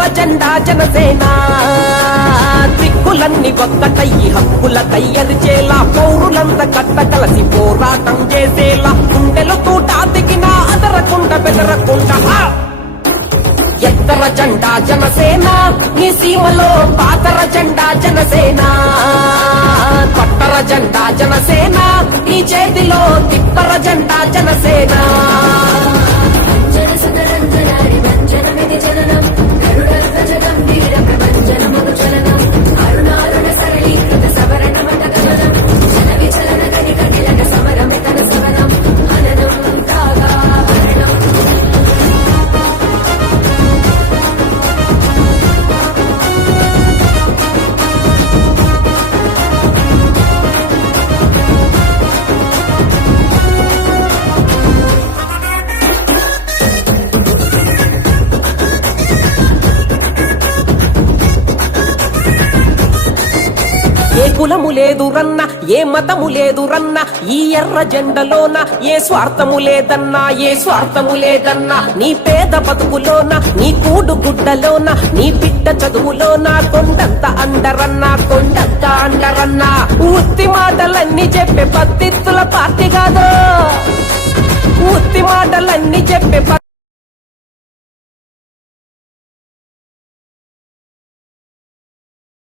ఎర్ర జెండా జనసేన దిక్కులన్నీ ఒక్కటయ్యి హక్కుల కయ్యరిచేలా పౌరులంతా కట్ట కలసి పోరాటం చేసేలా గుండెలు తూట దిగినా అదరకుండా బెదరకుండా ఎత్తర జెండా జనసేన నీ సీమలో పాతర జెండా జనసేన పట్టర జెండా జనసేన నీ చేతిలో తిప్పర జెండా జనసేన ఏ కులము లేదు రన్న ఏ మతము లేదు రన్న ఈ ఎర్ర జెండలోన ఏ స్వార్థము లేదన్నా ఏ స్వార్థము లేదన్నా నీ పేద బతుకులోన నీ కూడు గుడ్డలోన నీ బిడ్డ చదువులోన కొండంత అండరన్నా కొండంత అండరన్నా ఉత్తి మాటలన్నీ చెప్పే పత్తిత్తుల పార్టీ కాదు ఉత్తి మాటలన్నీ చెప్పే